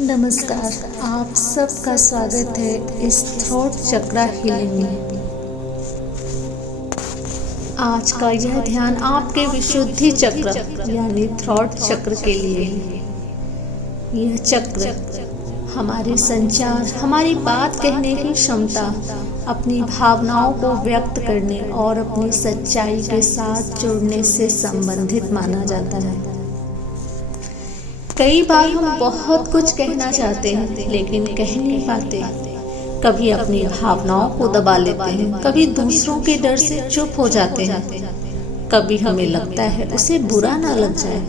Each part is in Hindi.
नमस्कार। आप सबका स्वागत है इस थ्रोट चक्रा हीलिंग में। आज का यह ध्यान आपके विशुद्धि चक्र यानी थ्रोट चक्र के लिए है। यह चक्र हमारे संचार, हमारी बात कहने की क्षमता, अपनी भावनाओं को व्यक्त करने और अपनी सच्चाई के साथ जुड़ने से संबंधित माना जाता है। कई बार हम बहुत कुछ कहना चाहते हैं लेकिन कह नहीं पाते। कभी अपनी भावनाओं को दबा लेते हैं, कभी दूसरों के डर से चुप हो जाते हैं, कभी हमें लगता है उसे बुरा ना लग जाए,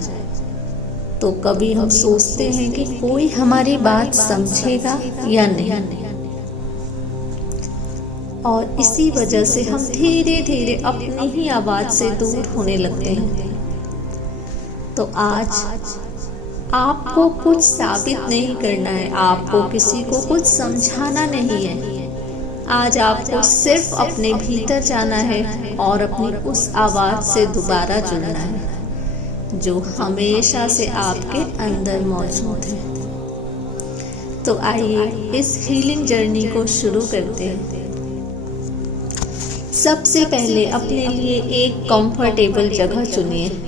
तो कभी हम सोचते हैं कि कोई हमारी बात समझेगा या नहीं। और इसी वजह से हम धीरे धीरे अपनी ही आवाज से दूर होने लगते हैं। तो आज आपको कुछ साबित नहीं करना है, आपको किसी को कुछ समझाना नहीं है। आज आपको सिर्फ अपने भीतर जाना है और अपनी उस आवाज से दोबारा जुड़ना है जो हमेशा से आपके अंदर मौजूद है। तो आइए इस हीलिंग जर्नी को शुरू करते हैं। सबसे पहले अपने लिए एक कंफर्टेबल जगह चुनिए।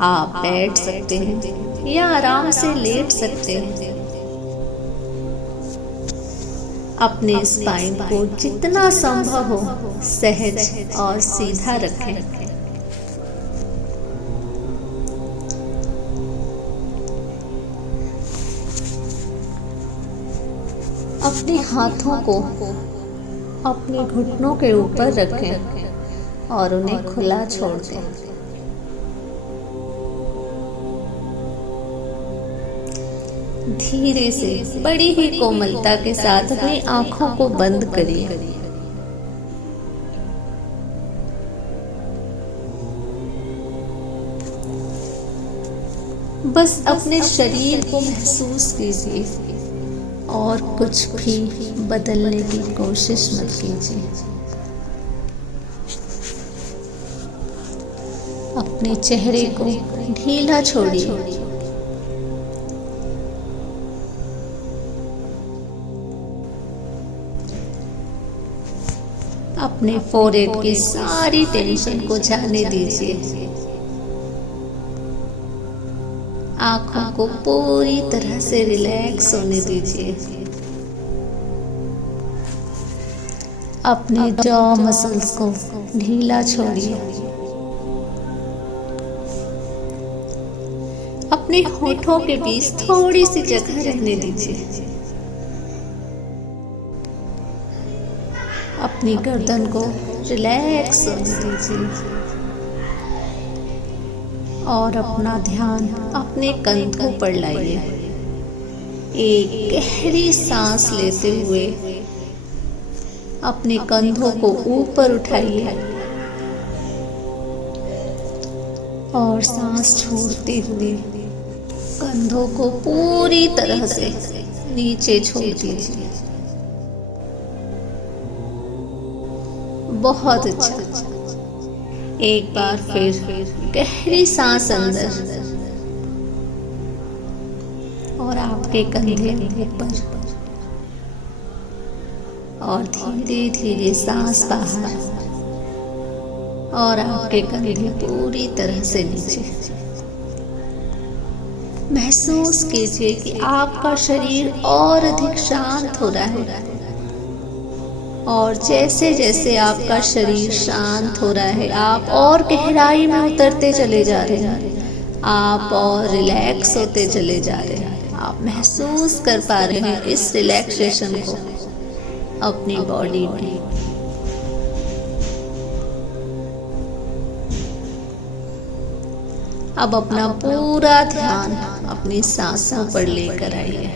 आप बैठ सकते हैं या आराम से लेट सकते हैं। अपने स्पाइन को जितना संभव हो सहज और सीधा रखें। अपने हाथों को अपने घुटनों के ऊपर रखें और उन्हें खुला छोड़ दें। धीरे से बड़ी ही कोमलता के साथ अपनी आंखों को बंद करिए। बस अपने शरीर को महसूस कीजिए और कुछ भी बदलने की कोशिश मत कीजिए। अपने चेहरे को ढीला छोड़िए। अपने फोrehead की सारी टेंशन को जाने दीजिए। आंखों को पूरी तरह से रिलैक्स होने दीजिए। अपने जॉ मसल्स को ढीला छोड़िए। अपने होठों के बीच थोड़ी सी जगह रहने दीजिए। अपनी गर्दन को रिलैक्स होने दीजिए और अपना ध्यान अपने कंधों पर लाइए। एक गहरी सांस लेते हुए अपने कंधों को ऊपर उठाइए और सांस छोड़ते हुए कंधों को पूरी तरह से नीचे छोड़ दीजिए। बहुत अच्छा। एक बार फिर गहरी सांस अंदर और आपके कंधे ऊपर और धीरे धीरे सांस बाहर और आपके कंधे पूरी तरह से नीचे। महसूस कीजिए कि आपका शरीर और अधिक शांत हो रहा है और जैसे जैसे आपका शरीर शांत हो रहा है आप और गहराई में उतरते चले जा रहे हैं, आप और रिलैक्स होते चले जा रहे हैं। आप महसूस कर पा रहे हैं इस रिलैक्सेशन को अपनी बॉडी में। अब अपना पूरा ध्यान अपनी सांसों पर लेकर आइए।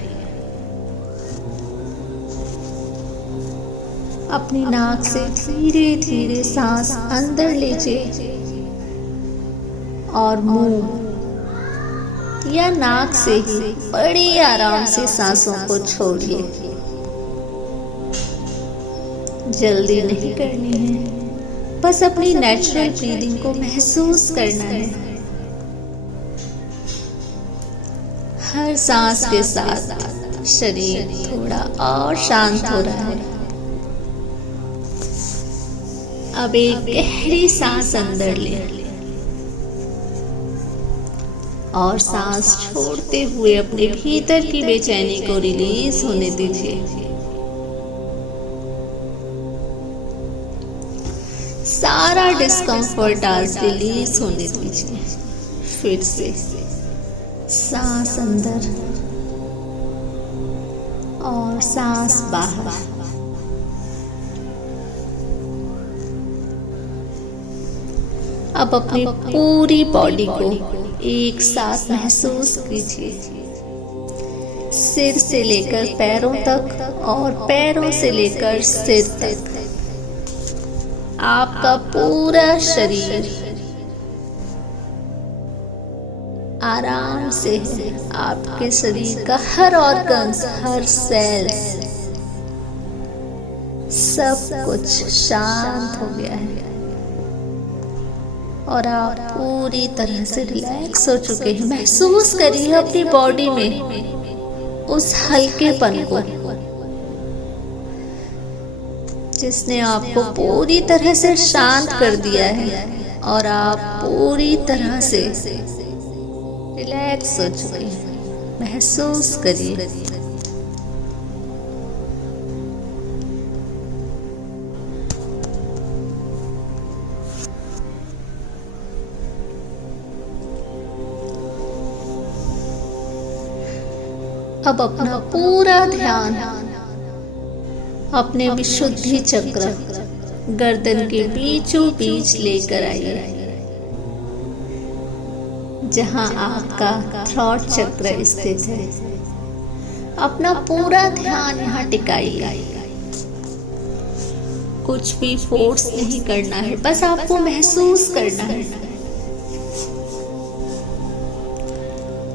अपनी नाक से धीरे धीरे सांस अंदर लीजिए और मुंह या नाक से ही बड़ी आराम से सांसों को छोड़िए। जल्दी नहीं करनी है, बस अपनी नेचुरल ब्रीदिंग को महसूस करना है। हर सांस के साथ शरीर थोड़ा और शांत हो रहा है। अब एक गहरी सांस अंदर ले और सांस छोड़ते हुए अपने भीतर की बेचैनी को रिलीज होने दीजिए। सारा डिस्कम्फर्ट आज रिलीज होने दीजिए। फिर से सांस अंदर और सांस बाहर। अब अपनी पूरी बॉडी को एक साथ महसूस कीजिए, सिर से लेकर पैरों तक और पैरों से लेकर सिर तक। आपका पूरा शरीर आराम से है। आपके शरीर का हर ऑर्गन, हर सेल, सब कुछ शांत हो गया है और आप पूरी तरह से रिलैक्स हो चुके हैं। महसूस करिए अपनी बॉडी में उस हल्केपन को जिसने आपको पूरी तरह से शांत कर दिया है और आप पूरी तरह से रिलैक्स हो चुके हैं। महसूस करिए। अब अपना पूरा ध्यान अपने विशुद्धि चक्र गर्दन के बीचों बीच लेकर आइए, जहां आपका थ्रॉट चक्र स्थित है। अपना पूरा ध्यान यहाँ टिकाइए। कुछ भी फोर्स नहीं करना है, बस आपको महसूस करना है।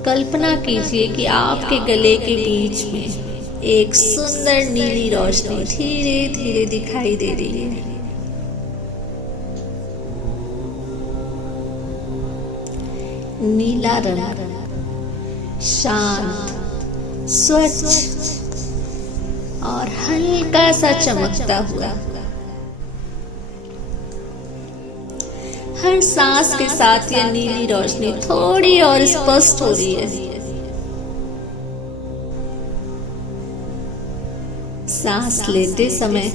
कल्पना कीजिए कि आपके गले के बीच में एक सुंदर नीली रोशनी धीरे धीरे दिखाई दे रही है। नीला रंग शांत, स्वच्छ और हल्का सा चमकता हुआ। हर सांस के साथ यह नीली रोशनी थोड़ी और स्पष्ट हो रही है। सांस लेते समय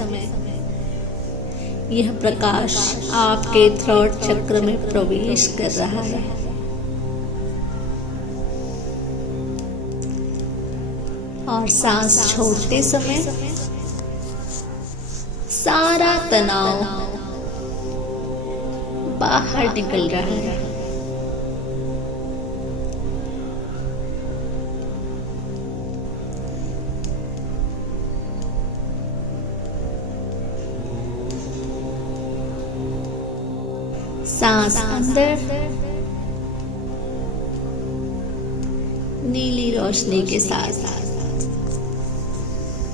यह प्रकाश आपके थ्रॉट चक्र में प्रवेश कर रहा है और सांस छोड़ते समय सारा तनाव बाहर निकल रहा है। सांस अंदर, नीली रोशनी के साथ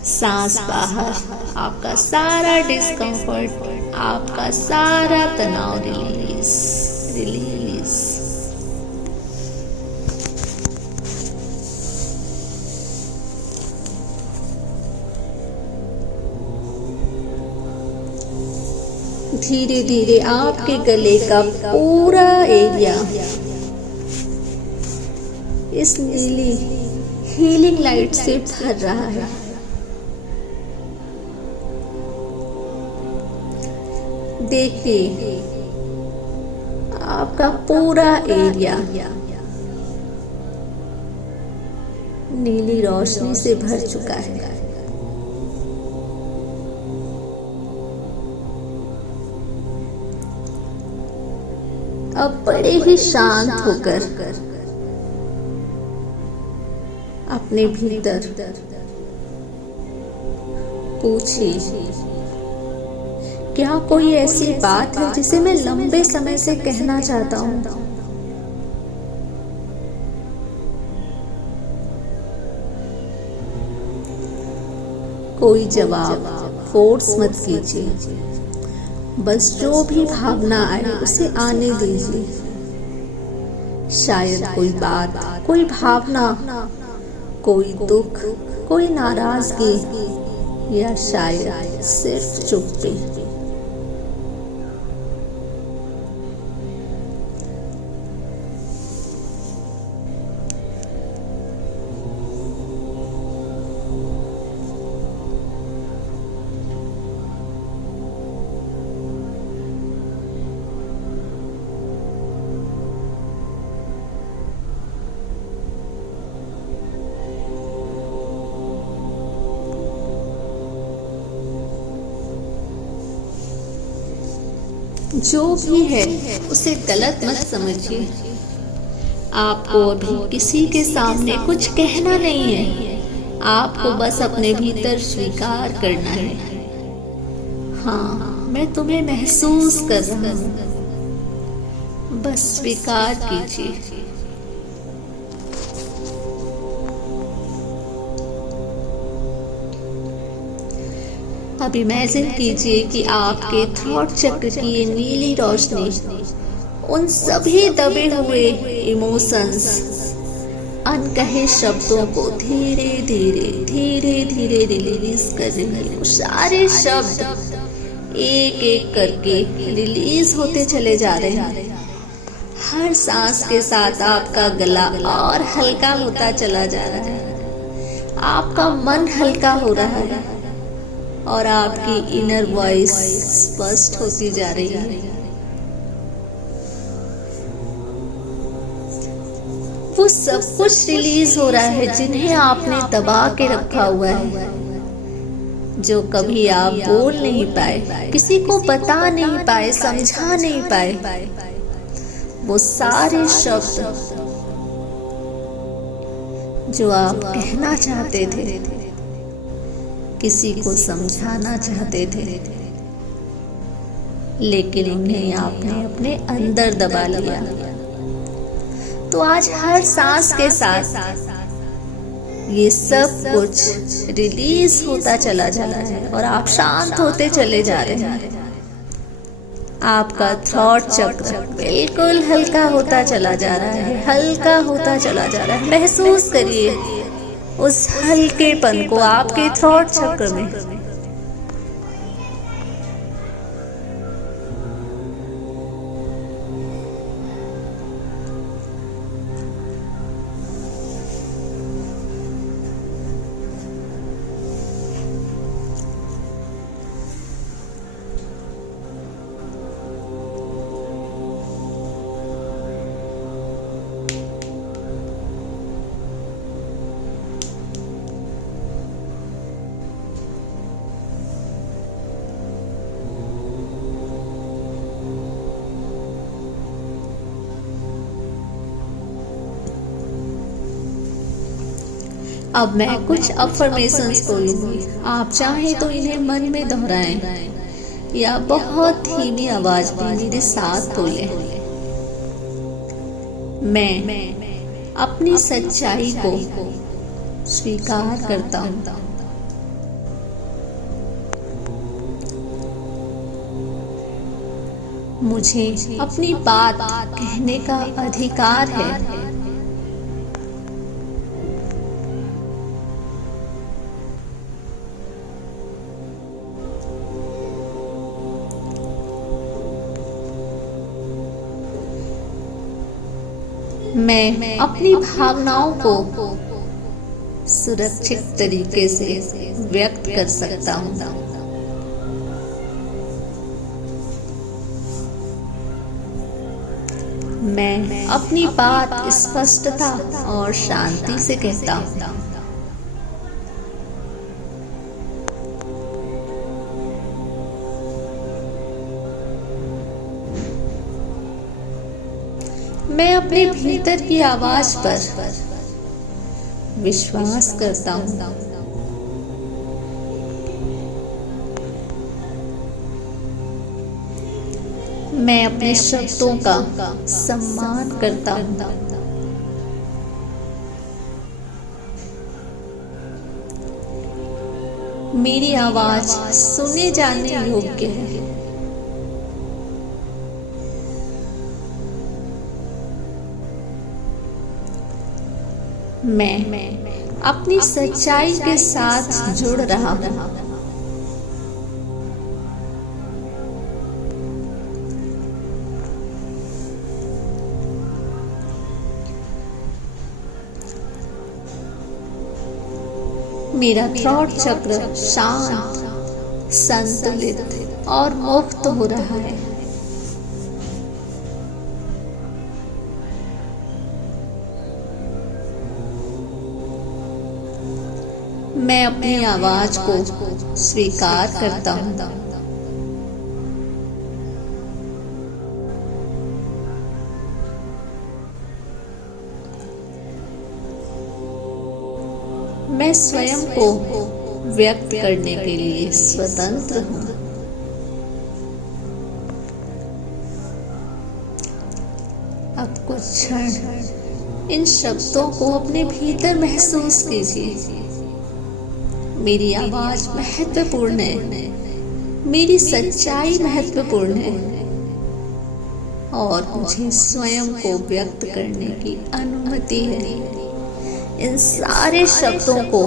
सांस बाहर। आपका सारा डिस्कम्फर्ट, आपका सारा तनाव रिलीज रिलीज। धीरे धीरे आपके गले का पूरा एरिया इस नीली हीलिंग लाइट से भर रहा है। देखिए आपका पूरा एरिया नीली रोशनी से भर चुका है। अब बड़े ही शांत होकर अपने भीतर पूछिए, क्या कोई ऐसी बात है जिसे मैं लंबे समय से कहना चाहता हूँ? कोई जवाब फोर्स मत कीजिए, बस जो भी भावना आए उसे आने दीजिए। शायद कोई बात, कोई भावना, कोई दुख, कोई नाराजगी, या शायद सिर्फ चुप्पी। जो भी है उसे गलत मत समझिए। आपको अभी किसी के सामने कुछ कहना नहीं है, आपको बस अपने भीतर स्वीकार करना है। हाँ, मैं तुम्हें महसूस कर रहा हूँ, बस स्वीकार कीजिए। अब इमेजिन कीजिए कि आपके थ्रॉट चक्र की ये नीली रोशनी उन सभी दबे हुए इमोशंस, अनकहे शब्दों को धीरे धीरे धीरे धीरे रिलीज कर रही है। वो सारे शब्द एक एक करके रिलीज होते चले जा रहे हैं। हर सांस के साथ आपका गला और हल्का होता चला जा रहा है, आपका मन हल्का हो रहा है और आपकी इनर वॉइस स्पष्ट होती जा रही है। वो सब कुछ रिलीज हो रहा है जिन्हें आपने दबा के रखा हुआ है, जो कभी आप बोल नहीं पाए, किसी को बता नहीं पाए, समझा नहीं पाए। वो सारे शब्द जो आप कहना चाहते थे, किसी को समझाना चाहते थे, लेकिन उन्हें आपने अपने अंदर दबा लिया। तो आज हर सांस के साथ ये सब कुछ रिलीज होता चला जा रहा है और आप शांत होते चले जा रहे हैं। आपका थ्रॉट चक्र बिल्कुल हल्का होता चला जा रहा है, हल्का होता चला जा रहा है। महसूस करिए उस हल्केपन को आपके थ्रॉट चक्र में। अब मैं कुछ अफर्मेशंस बोलूंगी, आप चाहें तो इन्हें मन में दोहराएं या बहुत धीमी आवाज में मेरे साथ बोलें। मैं अपनी सच्चाई को स्वीकार करता हूँ। मुझे अपनी बात कहने का अधिकार है। मैं अपनी भावनाओं को सुरक्षित तरीके से व्यक्त कर सकता हूँ। मैं अपनी बात स्पष्टता और शांति से कहता हूँ। मैं अपने भीतर की आवाज पर विश्वास करता हूँ। मैं अपने शब्दों का सम्मान करता हूँ। मेरी आवाज सुने जाने योग्य है। मैं अपनी सच्चाई के साथ जुड़ रहा हूँ। मेरा थ्रोट चक्र शांत, संतुलित और मुक्त हो रहा है। मैं अपनी आवाज को स्वीकार करता हूँ। मैं स्वयं को व्यक्त करने के लिए स्वतंत्र हूँ। अब कुछ क्षण इन शब्दों को अपने भीतर महसूस कीजिए। मेरी आवाज महत्वपूर्ण है, मेरी सच्चाई महत्वपूर्ण है और मुझे स्वयं को व्यक्त करने की अनुमति है। इन सारे शब्दों को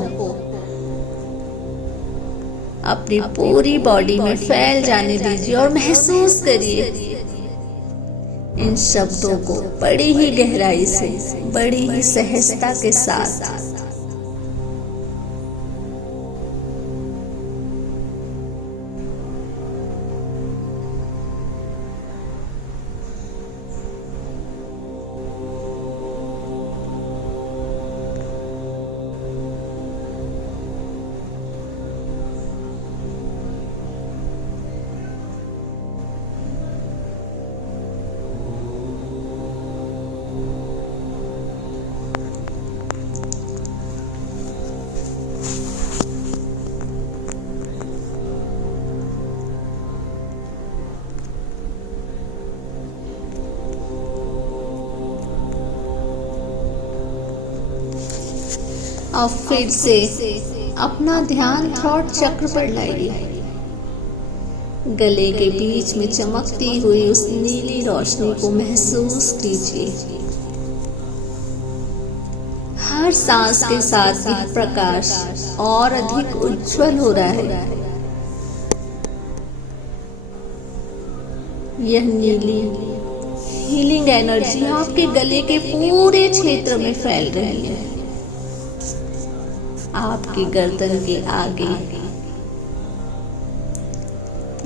अपनी पूरी बॉडी में फैल जाने दीजिए और महसूस करिए इन शब्दों को बड़ी ही गहराई से, बड़ी ही सहजता के साथ। अब फिर से अपना ध्यान थ्रोट चक्र पर लाइए। गले के बीच में चमकती हुई उस नीली रोशनी को महसूस कीजिए। हर सांस के साथ यह प्रकाश और अधिक उज्जवल हो रहा है। यह नीली हीलिंग एनर्जी आपके गले के पूरे क्षेत्र में फैल रही है। आपकी गर्दन के आगे,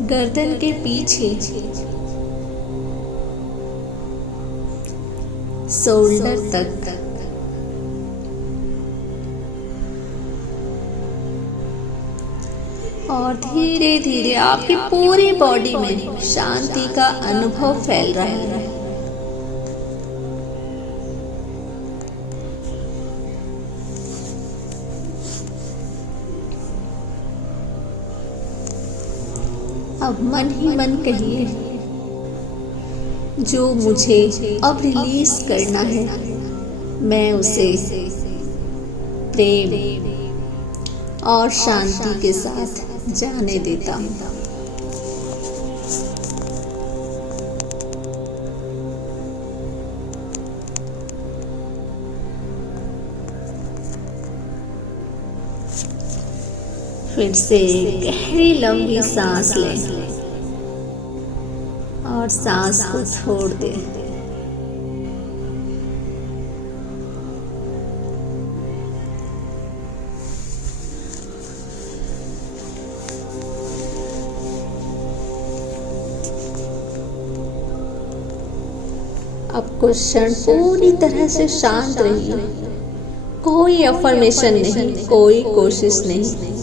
गर्दन के पीछे, शोल्डर तक, और धीरे धीरे आपकी पूरी बॉडी में शांति का अनुभव फैल रहा है। अब मन ही मन कहिए, जो मुझे अब रिलीज करना है, मैं उसे प्रेम और शांति के साथ जाने देता हूँ। फिर से गहरी लंबी सांस लें और सांस को छोड़ दें। अब कुछ क्षण पूरी तरह से शांत रहिए। कोई अफर्मेशन नहीं, कोई कोशिश नहीं,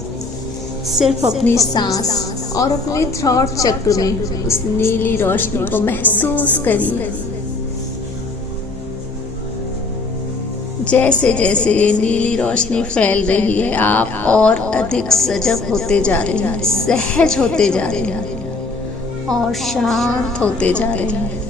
सिर्फ अपनी सांस और अपने थ्रोट चक्र में उस नीली रोशनी को महसूस करिए। जैसे जैसे ये नीली रोशनी फैल रही है, आप और अधिक सजग होते जा रहे हैं, सहज होते जा रहे हैं और शांत होते जा रहे हैं।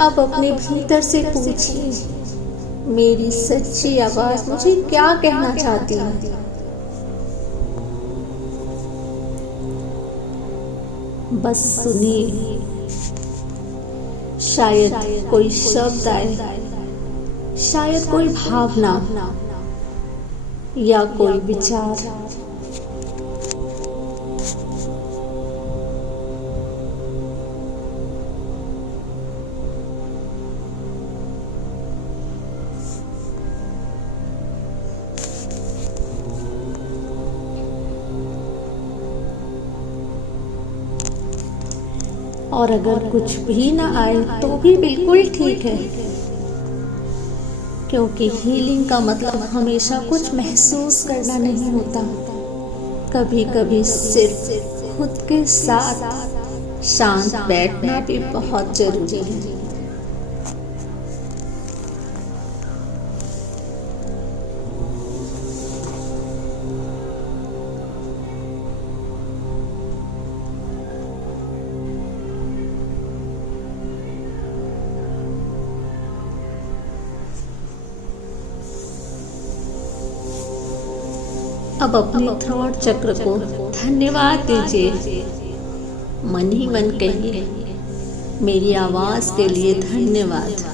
अब अपने भीतर से पूछिए, मेरी सच्ची आवाज मुझे क्या कहना चाहती है। बस सुनिए, शायद कोई शब्द आए, शायद कोई भावना या कोई विचार। और अगर कुछ भी ना आए तो भी बिल्कुल ठीक है, क्योंकि हीलिंग का मतलब हमेशा कुछ महसूस करना नहीं होता। कभी कभी सिर्फ खुद के साथ शांत बैठना भी बहुत जरूरी है। अब अपने थ्रोट चक्र को धन्यवाद दीजिए। मन ही मन कहिए, मेरी आवाज के लिए धन्यवाद,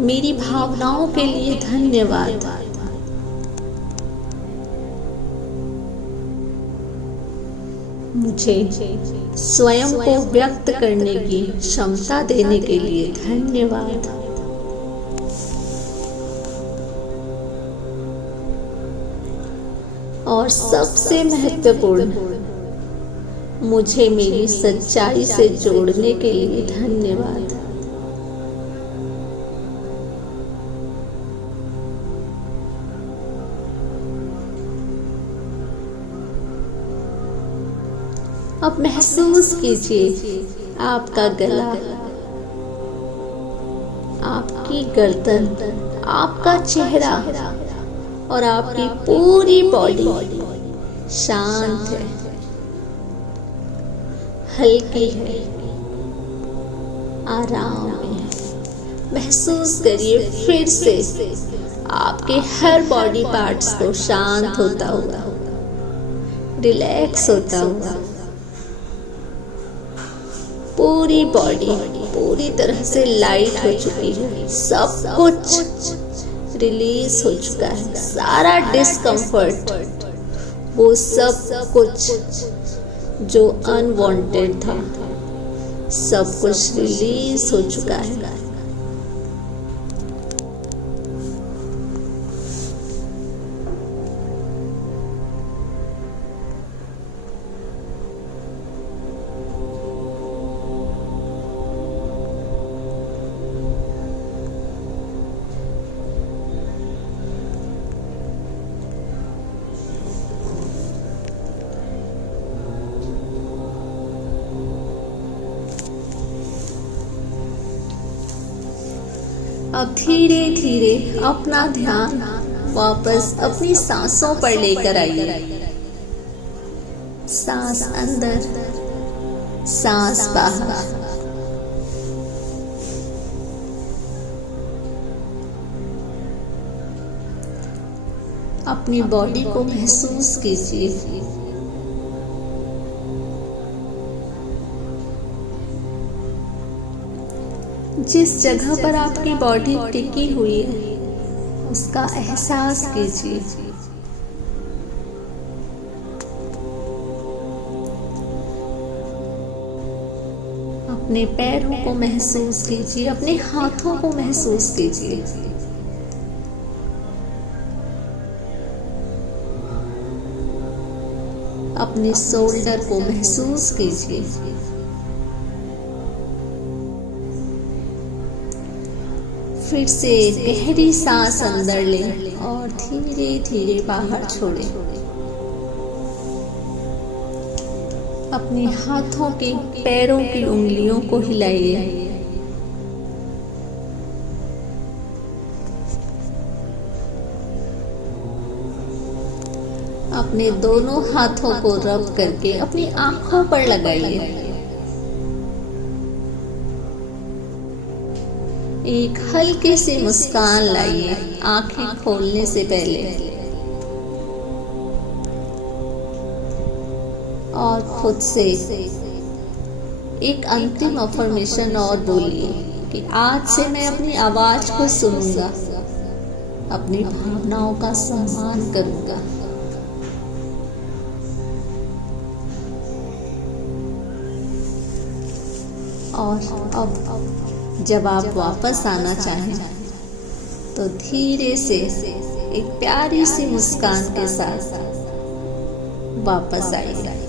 मेरी भावनाओं के लिए धन्यवाद, मुझे स्वयं को व्यक्त करने की क्षमता देने के लिए धन्यवाद। और सबसे महत्वपूर्ण, मुझे मेरी सच्चाई से जोड़ने के लिए धन्यवाद। अब महसूस कीजिए आपका गला, आपकी गर्दन, आपका चेहरा और आपकी पूरी बॉडी शांत है, हल्की है, आराम है। महसूस करिए फिर से आपके हर बॉडी पार्ट्स को शांत होता हुआ, रिलैक्स होता हुआ। पूरी बॉडी पूरी तरह से लाइट हो चुकी है, सब कुछ रिलीज हो चुका है, सारा डिस्कम्फर्ट, वो सब कुछ जो अनवांटेड था, सब कुछ रिलीज हो चुका है। अब धीरे धीरे अपना ध्यान वापस अपनी सांसों पर लेकर आइए। सांस अंदर, सांस बाहर। अपनी बॉडी को महसूस कीजिए। जिस जगह पर आपकी बॉडी टिकी हुई है उसका एहसास कीजिए। अपने पैरों को महसूस कीजिए, अपने हाथों को महसूस कीजिए। अपने शोल्डर को महसूस कीजिए। फिर से गहरी सांस अंदर लें और धीरे धीरे बाहर छोड़ें। अपने हाथों के पैरों की उंगलियों को हिलाइए। अपने दोनों हाथों को रब करके अपनी आंखों पर लगाइए। एक हल्की सी मुस्कान लाइए आंखें खोलने से पहले, और खुद से एक अंतिम अफर्मेशन और बोलिए कि आज से मैं अपनी आवाज को सुनूंगा, अपनी भावनाओं का सम्मान करूंगा। और अब जब आप वापस आना चाहें तो धीरे से एक प्यारी सी मुस्कान के साथ वापस आइए।